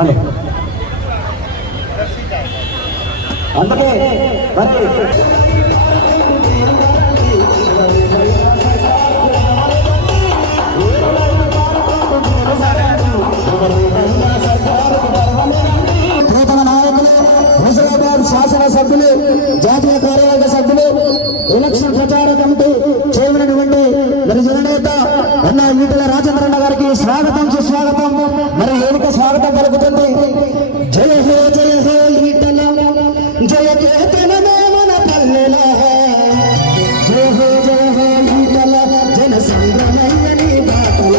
అని అందుకే మరి శాసనసభ్యులు, జాతీయ కార్యవర్గ సభ్యులు, ఎలక్షన్ ప్రచార కమిటీ చైర్మన్ అయినటువంటి మరి జననేత అన్న ఈటెల రాజేంద్రన్న గారికి స్వాగతం సుస్వాగతం. మరి ఏనుక స్వాగతం పలుకుతుంది. జయ హో ఈటెల, జయ కేతనమే మన పల్లెల, జయ హో ఈటెల, జన సంగ్రమయ్యని బాటల.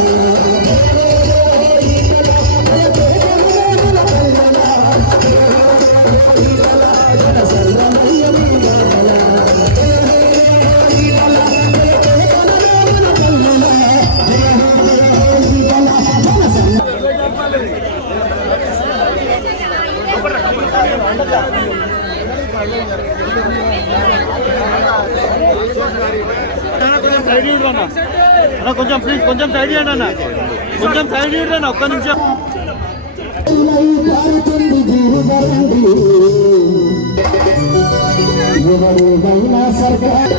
కొంచెం ప్లీజ్ కొంచెం సైడ్ ఇవ్వండి అన్న, కొంచెం సైడ్ ఇవ్వండి ఒక్క నిమిషం. ఎవరు సర్కార్